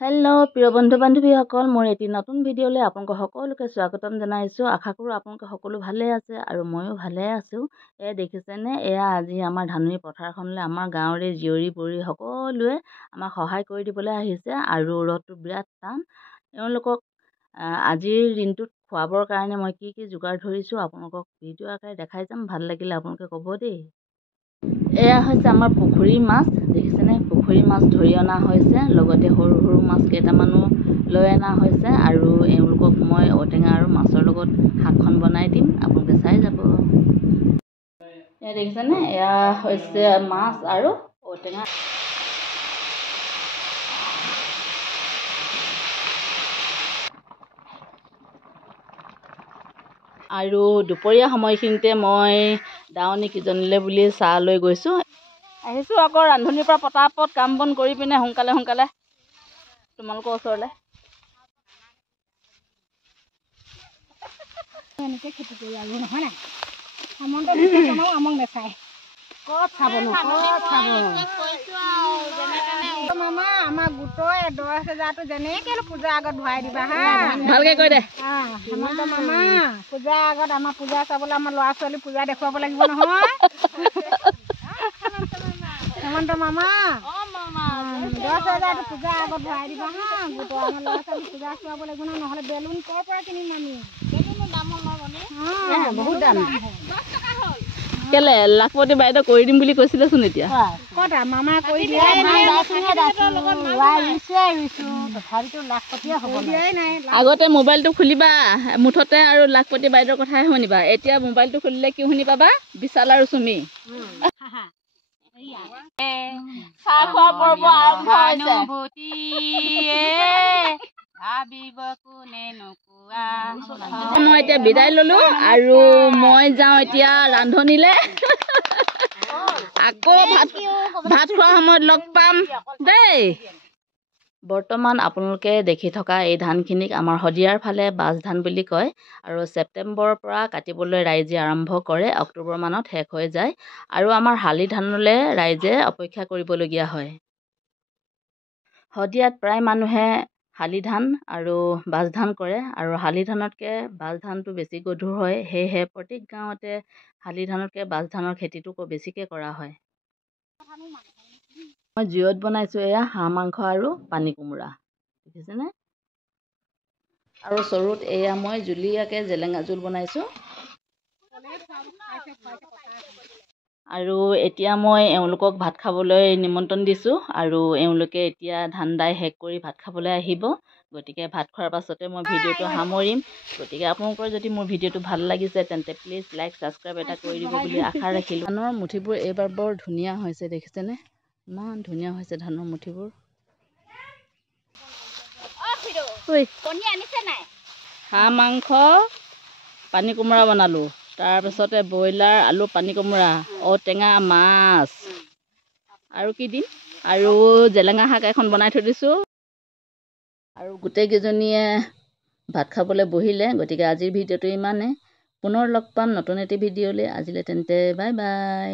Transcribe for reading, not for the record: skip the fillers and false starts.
Hello' প্ৰিয় বন্ধু বান্ধৱীসকল, মোৰ এটি নতুন ভিডিঅ'লৈ আপোনালোক সকলোকে স্বাগতম জনাইছোঁ। আশা কৰোঁ আপোনালোকে সকলো ভালে আছে আৰু ময়ো ভালে আছোঁ। দেখিছেনে, এয়া আজি আমাৰ ধাননি পথাৰখনলৈ আমাৰ গাঁৱৰে জীয়ৰী বোৱাৰী সকলোৱে আমাক সহায় কৰি দিবলৈ আহিছে আৰু ৰ'দটো বিৰাট টান। এওঁলোকক আজিৰ দিনটোত খুৱাবৰ কাৰণে মই কি কি যোগাৰ ধৰিছোঁ আপোনালোকক ভিডিঅ' আকাৰে দেখাই যাম। ভাল লাগিলে আপোনালোকে ক'ব দেই। এয়া হৈছে আমাৰ পুখুৰী মাছ। দেখিছেনে, পুখুৰী মাছ ধৰি অনা হৈছে, লগতে সৰু সৰু মাছ কেইটামানো লৈ অনা হৈছে আৰু এওঁলোকক মই ঔটেঙা আৰু মাছৰ লগত শাকখন বনাই দিম, আপোনালোকে চাই যাব। এয়া দেখিছেনে, এয়া হৈছে মাছ আৰু ঔটেঙা। আৰু দুপৰীয়া সময়খিনিতে মই দাৱনী কিজনীলৈ বুলি চাহ লৈ গৈছোঁ। আহিছোঁ আকৌ ৰান্ধনিৰ পৰা পটাপট কাম বন কৰি পিনে সোনকালে তোমালোকৰ ওচৰলৈ। এনেকৈ খেতি কৰি আৰু নহয় নাই হেমন্ত আমাক নেচায়। ক'ত চাবনো মামা, আমাৰ গোটৰ 10,000টো যেনেকৈ পূজাৰ আগত ভৰাই দিবা হা। ভালকৈ কৈ দে। হেমন্ত মামা, পূজাৰ আগত আমাৰ পূজা চাবলৈ আমাৰ ল'ৰা ছোৱালী পূজা দেখুৱাব লাগিব নহয়। হেমন্ত মামা, 10,000টো পূজাৰ আগত ভৰাই দিবা হা। গোটৰ আমাৰ ল'ৰা ছোৱালী পূজা চোৱাব লাগিব নহয়, নহ'লে বেলুন ক'ৰ পৰা কিনিম আমি? বহুত দাম। কেলে লাখপতি বাইদেউ কৰি দিম বুলি কৈছিলেচোন। এতিয়া ক'তা মামা কৰি দিয়ে আগতে মোবাইলটো খুলিবা মুঠতে আৰু লাখপতি বাইদেউৰ কথাই শুনিবা। এতিয়া মোবাইলটো খুলিলে কি শুনি পাবা? বিশাল আৰু চুমি। চাহ খোৱা পৰ্ব আৰম্ভ হৈছে। মই এতিয়া বিদায় ললো আৰু মই যাওঁ এতিয়া ৰান্ধনিলে। আকৌ ভাত খোৱাৰ সময়ত লগ পাম দেই। বৰ্তমান আপোনালোকে দেখি থকা এই ধানখিনিক আমাৰ শদিয়াৰ ফালে বাজ ধান বুলি কয় আৰু ছেপ্টেম্বৰৰ পৰা কাটিবলৈ ৰাইজে আৰম্ভ কৰে, অক্টোবৰ মানত শেষ হৈ যায় আৰু আমাৰ শালি ধানলৈ ৰাইজে অপেক্ষা কৰিবলগীয়া হয়। শদিয়াত প্ৰায় মানুহে শালি ধান আৰু বাজ ধান কৰে আৰু শালি ধানতকৈ বাজ ধানটো বেছি গধুৰ হয়, সেয়েহে প্ৰত্যেক গাঁৱতে শালি ধানতকৈ বাজ ধানৰ খেতিটো বেছিকৈ কৰা হয়। মই জুইত বনাইছোঁ এয়া হাঁহ মাংস আৰু পানী কোমোৰা, দেখিছেনে? আৰু চৰুত এয়া মই জুলীয়াকৈ জেলেঙা জোল বনাইছোঁ। আৰু এতিয়া মই এওঁলোকক ভাত খাবলৈ নিমন্ত্ৰণ দিছোঁ আৰু এওঁলোকে এতিয়া ধান দাই শেষ কৰি ভাত খাবলৈ আহিব। গতিকে ভাত খোৱাৰ পাছতে মই ভিডিঅ'টো সামৰিম। গতিকে আপোনালোকৰ যদি মোৰ ভিডিঅ'টো ভাল লাগিছে তেন্তে প্লিজ লাইক ছাবস্ক্ৰাইব এটা কৰি দিব বুলি আশা ৰাখিলোঁ। ধানৰ মুঠিবোৰ এইবাৰ বৰ ধুনীয়া হৈছে, দেখিছেনে? ইমান ধুনীয়া হৈছে ধানৰ মুঠিবোৰ। হাঁহ মাংস পানী কোমোৰা বনালোঁ, তাৰপিছতে ব্ৰইলাৰ আলু পানী কোমোৰা, ঔটেঙা মাছ আৰু কি দিম আৰু জেলেঙা শাক এখন বনাই থৈ দিছোঁ আৰু গোটেইকেইজনীয়ে ভাত খাবলৈ বহিলে। গতিকে আজিৰ ভিডিঅ'টো ইমানেই। পুনৰ লগ পাম নতুন এটি ভিডিঅ'লৈ। আজিলৈ তেন্তে বাই বাই।